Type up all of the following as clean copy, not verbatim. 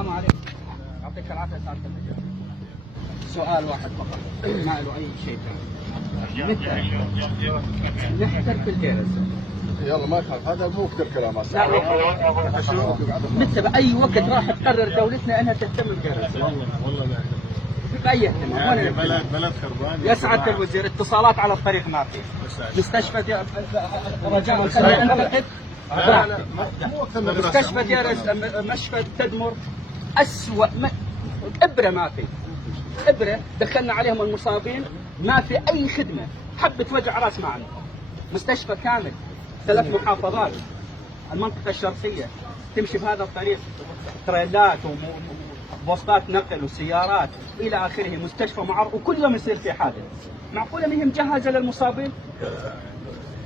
السلام عليكم. يعطيك العافية سعادة الرجال. سؤال واحد فقط ما له أي شيء ثاني. متى نحترق الجرس؟ يلا ما يخالف، هذا مو كثير كلام لا متى بأي وقت راح تقرر دولتنا أنها تهتم بالجرس؟ والله ما بأي اهتمام؟ يعني بلد خربان يا سعادة الوزير، اتصالات على الطريق ما في. مستشفى رجاء خليني أنتقد. مستشفى دير مشفى تدمر أسوأ إبرة ما في. إبرة دخلنا عليهم المصابين ما في أي خدمة، حبة وجع راس ما عندهم. مستشفى كامل 3 محافظات، المنطقة الشرقية تمشي بهذا الطريق تريلات وبوسطات نقل وسيارات إلى آخره. مستشفى معرض وكل يوم يصير في حادث. معقولة ما هي مجهزة للمصابين؟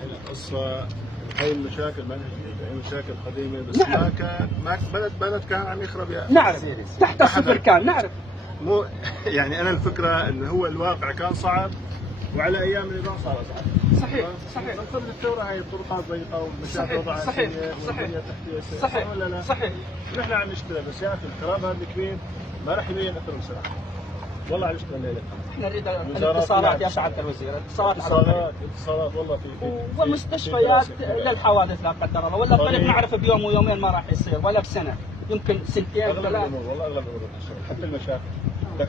القصة هاي المشاكل ما جديدة، هي مشاكل قديمة بس نعم. ما كان بلد كان عم يخرب يا نعرف تحت الصفر كان نعرف. مو يعني أنا الفكرة إنه هو الواقع كان صعب وعلى أيام النظام صار أصعب. صحيح صحيح. من قبل الثورة هاي الطرقات ضيقة والمشاكل وضع صحيح صحيح صحيح ولا لا؟ صحيح. نحن عم نشتغل بس يا أخي الخراب هذا الكبير ما راح يبين أثر بسرعة. والله عم نشتغل الليلة. احنا نريد الاتصالات يا سعادة الوزير، اتصالات والله في ومستشفيات للحوادث لا قدر الله، ولا الطريق نعرف بيوم ويومين ما راح يصير ولا بسنة، يمكن سنتين اغلب 3. الامور والله اغلب الامور حتى المشاكل بدك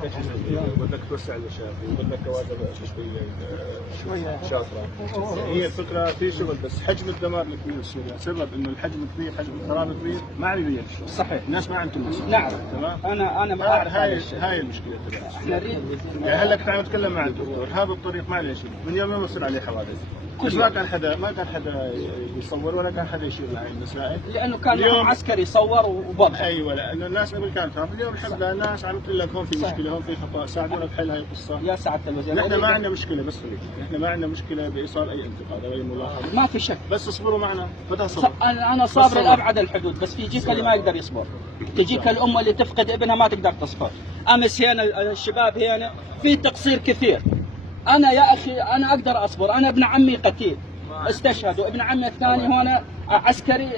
بدك توسع المشاكل وبدك كوادر شويه شاطره. هي الفكره في شغل بس حجم الدمار الكبير بسوريا سبب انه الحجم كبير، حجم الخراب كبير ما عم يبين الشغل. صحيح. الناس ما عندهم مسؤوليه. نعم. تمام. انا ما اعرف هذا الشيء. هاي المشكله تبعنا. احنا نريد يعني هلا كنت عم اتكلم مع الدكتور، هذا الطريق ما عليه شيء، من يوم يصير عليه حوادث. بس ما كان حدا يصور ولا كان حدا يشير لهي المسائل، لانه كان اليوم عسكري يصور وبضع. ايوه لانه الناس قبل كانت تعرف، اليوم الحمد لله الناس عم تقول لك هون في مشكله، هون في خطا، ساعدونا بحل هاي القصه. يا سعاده الوزير نحن ما عندنا مشكله، بس خليك نحن ما عندنا مشكله بايصال اي انتقاد او اي ملاحظه، ما في شك، بس اصبروا معنا. بدها صبر. انا صابر لابعد الحدود، بس في جيك اللي ما يقدر يصبر، تجيك الام اللي تفقد ابنها ما تقدر تصبر. امس هنا الشباب هنا في تقصير كثير. انا يا اخي انا اقدر اصبر، انا ابن عمي قتيل استشهد، وابن عمي الثاني هنا عسكري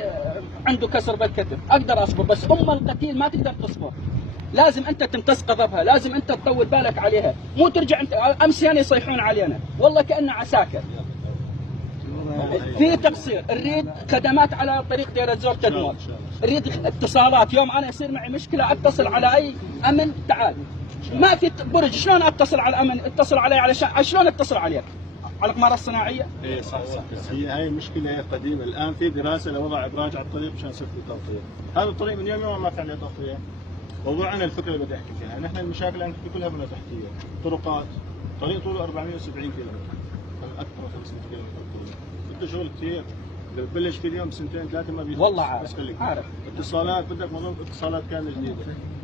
عنده كسر بالكتف، اقدر اصبر، بس ام القتيل ما تقدر تصبر. لازم انت تمتص غضبها، لازم انت تطول بالك عليها، مو ترجع انت. امس يعني يصيحون علينا والله كأنه عساكر. في تقصير، نريد خدمات على طريق دير الزور تدمر، نريد اتصالات. يوم انا يصير معي مشكله اتصل على اي امن، تعال ما في برج، شلون اتصل على الامن؟ اتصل علي على شلون اتصل عليك؟ على القمارة الصناعية؟ ايه صح. هي هاي مشكلة قديمة، الآن في دراسة لوضع إبراج على الطريق مشان يصير في تغطية. هذا الطريق من يوم ما في عليه تغطية. موضوعنا الفكرة اللي بدي أحكي فيها، نحن المشاكل اللي عندنا كلها بنى تحتية، طرقات، طريق طوله 470 كيلومتر، أكثر من 500 كيلومتر، بده شغل كثير. إذا بتبلش في اليوم سنتين 3 ما بيخلص. والله عارف. بس خليك عارف. اتصالات، بدك منظومة اتصالات كاملة جديدة.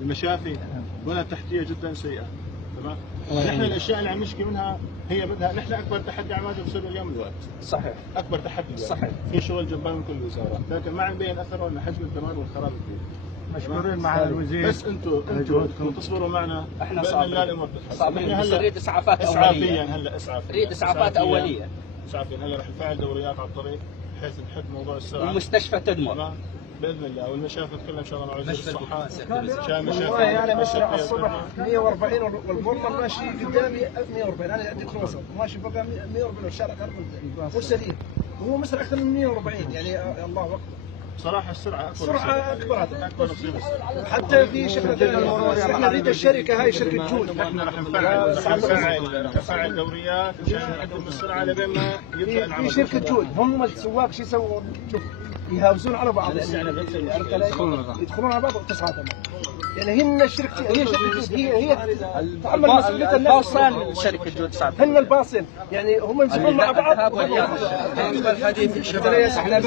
المشافي بنى تحتية جدا سيئة. تمام؟ نحن الاشياء اللي عم نشكي منها هي بدها، نحن اكبر تحدي عم نواجهه بسوريا اليوم الوقت. صحيح. اكبر تحدي صحيح. في شغل جبان من كل الوزارات، لكن ما عم يبين اثره الا حجم الدمار والخراب الكبير. مشكورين مع الوزير، بس انتم تصبروا معنا، احنا صابرين. صابرين بس نريد اسعافات اوليه. اسعافيا هلا نريد اسعافات اوليه. اسعافيا هلا رح نفعل دوريات على الطريق بحيث نحد موضوع السرعه. ومستشفى تدمر باذن الله، والمشافي كلها ان شاء الله مع وزير الصحه. والله يعني مسرع الصبح 140 والبورمه ماشي قدامي 140، انا عندي كروسر ماشي بقى 140 والشارع قرب والسليم، وهو مسرع اكثر من 140 يعني الله اكبر. بصراحه السرعه اكبر اكبر نصيب السرعه. حتى في احنا نريد الشركه هاي شركه جود، احنا رح نفعل دوريات مشان نقدم السرعه لبين ما يبدا العمل. في شركه جود هم السواق شو يسووا؟ شوف يهاوزون على بعض، يدخلون على بعض وتصعد. يعني هن الشركه، هي شركه جود، هي تعمل مسؤوليه الباصين. شركه جود صعب، هن الباصين يعني هم يمسكون مع بعض. الحديث. احنا